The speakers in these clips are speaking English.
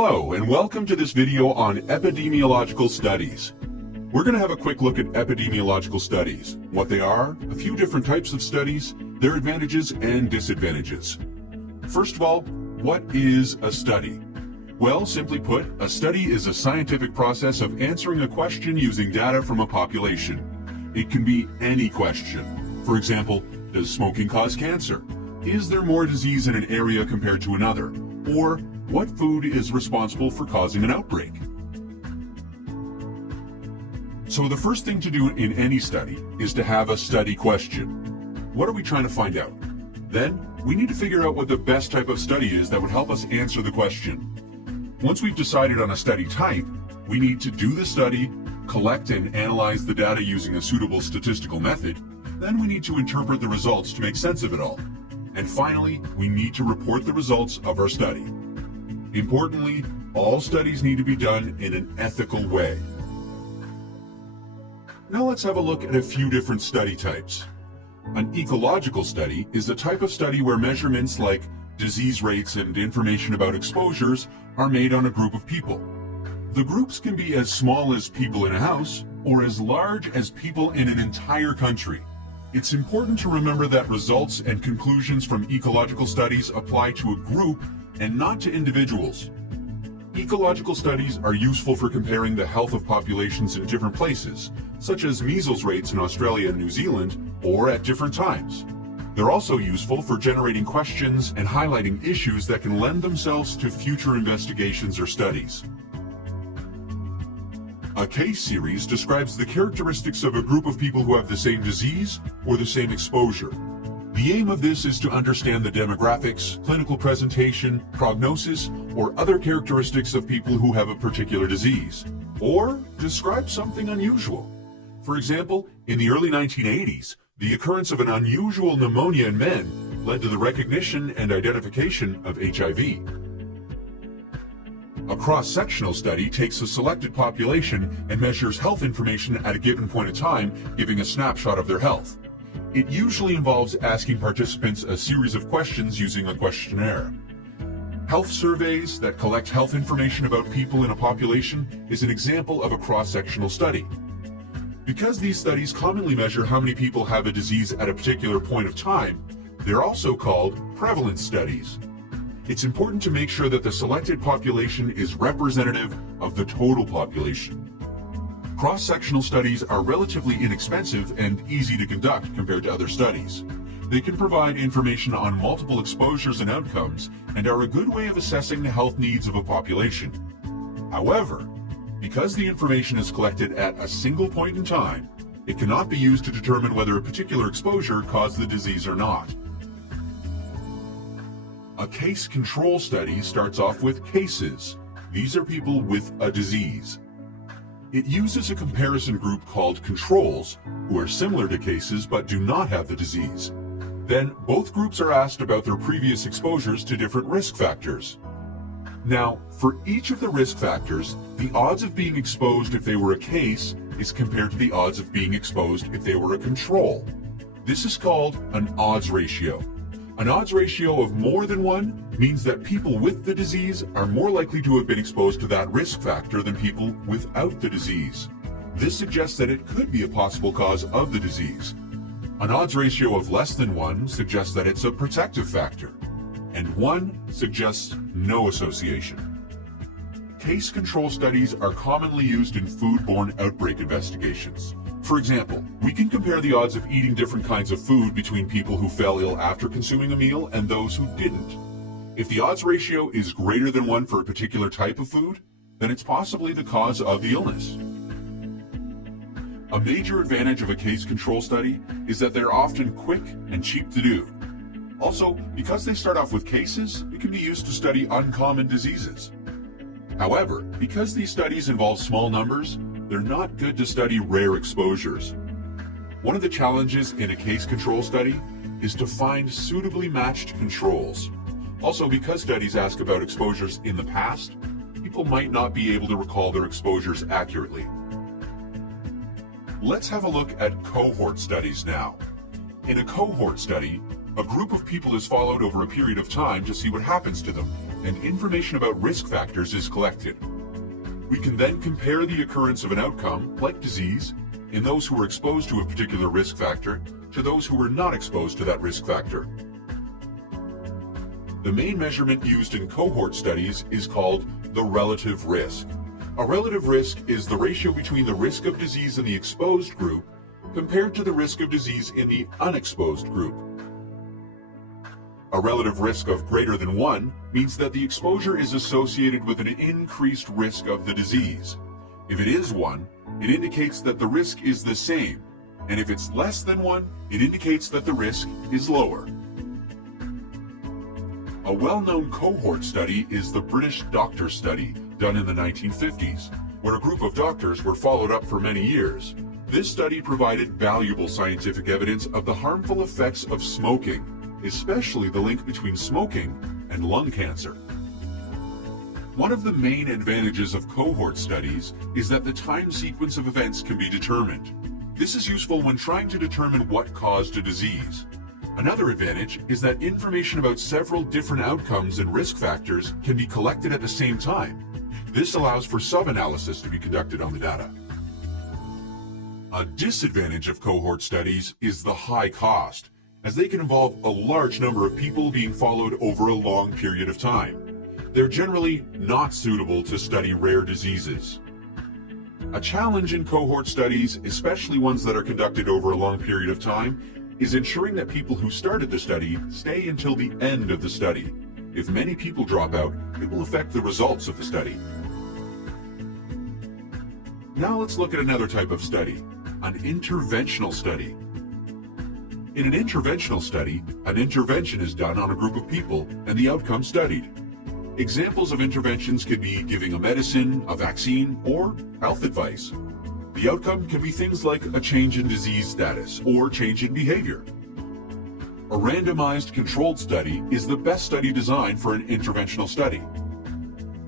Hello, and welcome to this video on epidemiological studies. We're going to have a quick look at epidemiological studies, what they are, a few different types of studies, their advantages and disadvantages. First of all, what is a study? Well, simply put, a study is a scientific process of answering a question using data from a population. It can be any question. For example, does smoking cause cancer? Is there more disease in an area compared to another? Or what food is responsible for causing an outbreak? So the first thing to do in any study is to have a study question. What are we trying to find out? Then we need to figure out what the best type of study is that would help us answer the question. Once we've decided on a study type, we need to do the study, collect and analyze the data using a suitable statistical method. Then we need to interpret the results to make sense of it all. And finally, we need to report the results of our study. Importantly, all studies need to be done in an ethical way. Now let's have a look at a few different study types. An ecological study is a type of study where measurements like disease rates and information about exposures are made on a group of people. The groups can be as small as people in a house or as large as people in an entire country. It's important to remember that results and conclusions from ecological studies apply to a group and not to individuals. Ecological studies are useful for comparing the health of populations in different places, such as measles rates in Australia and New Zealand, or at different times. They're also useful for generating questions and highlighting issues that can lend themselves to future investigations or studies. A case series describes the characteristics of a group of people who have the same disease or the same exposure. The aim of this is to understand the demographics, clinical presentation, prognosis, or other characteristics of people who have a particular disease, or describe something unusual. For example, in the early 1980s, the occurrence of an unusual pneumonia in men led to the recognition and identification of HIV. A cross-sectional study takes a selected population and measures health information at a given point in time, giving a snapshot of their health. It usually involves asking participants a series of questions using a questionnaire. Health surveys that collect health information about people in a population is an example of a cross-sectional study. Because these studies commonly measure how many people have a disease at a particular point of time, they're also called prevalence studies. It's important to make sure that the selected population is representative of the total population. Cross-sectional studies are relatively inexpensive and easy to conduct compared to other studies. They can provide information on multiple exposures and outcomes and are a good way of assessing the health needs of a population. However, because the information is collected at a single point in time, it cannot be used to determine whether a particular exposure caused the disease or not. A case control study starts off with cases. These are people with a disease. It uses a comparison group called controls, who are similar to cases but do not have the disease. Then both groups are asked about their previous exposures to different risk factors. Now, for each of the risk factors, the odds of being exposed if they were a case is compared to the odds of being exposed if they were a control. This is called an odds ratio. An odds ratio of more than 1 means that people with the disease are more likely to have been exposed to that risk factor than people without the disease. This suggests that it could be a possible cause of the disease. An odds ratio of less than 1 suggests that it's a protective factor, and 1 suggests no association. Case control studies are commonly used in foodborne outbreak investigations. For example, we can compare the odds of eating different kinds of food between people who fell ill after consuming a meal and those who didn't. If the odds ratio is greater than 1 for a particular type of food, then it's possibly the cause of the illness. A major advantage of a case control study is that they're often quick and cheap to do. Also, because they start off with cases, it can be used to study uncommon diseases. However, because these studies involve small numbers, they're not good to study rare exposures. One of the challenges in a case control study is to find suitably matched controls. Also, because studies ask about exposures in the past, people might not be able to recall their exposures accurately. Let's have a look at cohort studies now. In a cohort study, a group of people is followed over a period of time to see what happens to them and information about risk factors is collected. We can then compare the occurrence of an outcome, like disease, in those who were exposed to a particular risk factor to those who were not exposed to that risk factor. The main measurement used in cohort studies is called the relative risk. A relative risk is the ratio between the risk of disease in the exposed group compared to the risk of disease in the unexposed group. A relative risk of greater than 1 means that the exposure is associated with an increased risk of the disease. If it is 1, it indicates that the risk is the same, and if it's less than 1, it indicates that the risk is lower. A well-known cohort study is the British Doctor Study, done in the 1950s, where a group of doctors were followed up for many years. This study provided valuable scientific evidence of the harmful effects of smoking, especially the link between smoking and lung cancer. One of the main advantages of cohort studies is that the time sequence of events can be determined. This is useful when trying to determine what caused a disease. Another advantage is that information about several different outcomes and risk factors can be collected at the same time. This allows for sub-analysis to be conducted on the data. A disadvantage of cohort studies is the high cost, as they can involve a large number of people being followed over a long period of time. They're generally not suitable to study rare diseases. A challenge in cohort studies, especially ones that are conducted over a long period of time, is ensuring that people who started the study stay until the end of the study. If many people drop out, it will affect the results of the study. Now let's look at another type of study, an interventional study. In an interventional study, an intervention is done on a group of people and the outcome studied. Examples of interventions could be giving a medicine, a vaccine, or health advice. The outcome can be things like a change in disease status or change in behavior. A randomized controlled study is the best study design for an interventional study.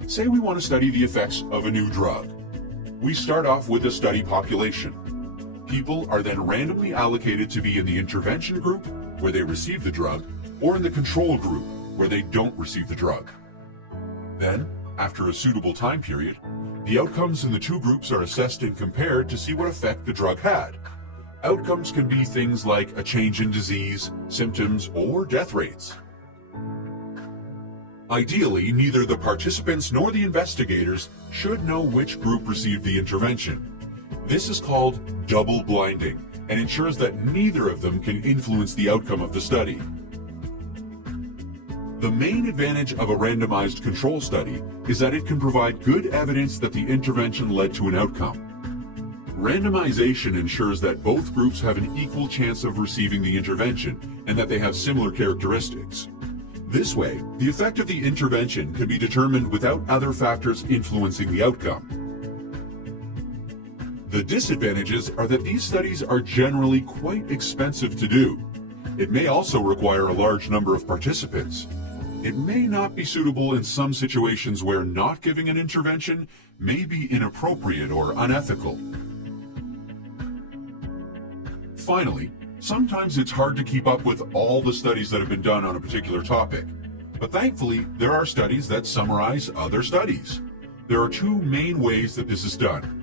Say we want to study the effects of a new drug. We start off with a study population. People are then randomly allocated to be in the intervention group, where they receive the drug, or in the control group, where they don't receive the drug. Then, after a suitable time period, the outcomes in the two groups are assessed and compared to see what effect the drug had. Outcomes can be things like a change in disease, symptoms, or death rates. Ideally, neither the participants nor the investigators should know which group received the intervention. This is called double blinding and ensures that neither of them can influence the outcome of the study. The main advantage of a randomized control study is that it can provide good evidence that the intervention led to an outcome. Randomization ensures that both groups have an equal chance of receiving the intervention and that they have similar characteristics. This way, the effect of the intervention can be determined without other factors influencing the outcome. The disadvantages are that these studies are generally quite expensive to do. It may also require a large number of participants. It may not be suitable in some situations where not giving an intervention may be inappropriate or unethical. Finally, sometimes it's hard to keep up with all the studies that have been done on a particular topic. But thankfully, there are studies that summarize other studies. There are two main ways that this is done.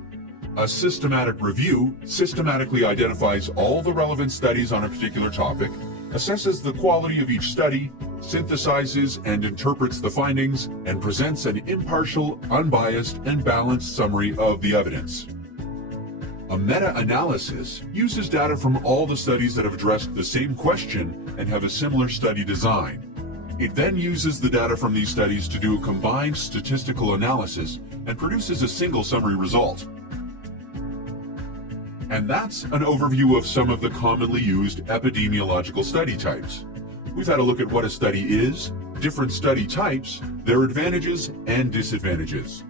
A systematic review systematically identifies all the relevant studies on a particular topic, assesses the quality of each study, synthesizes and interprets the findings, and presents an impartial, unbiased, and balanced summary of the evidence. A meta-analysis uses data from all the studies that have addressed the same question and have a similar study design. It then uses the data from these studies to do a combined statistical analysis and produces a single summary result. And that's an overview of some of the commonly used epidemiological study types. We've had a look at what a study is, different study types, their advantages and disadvantages.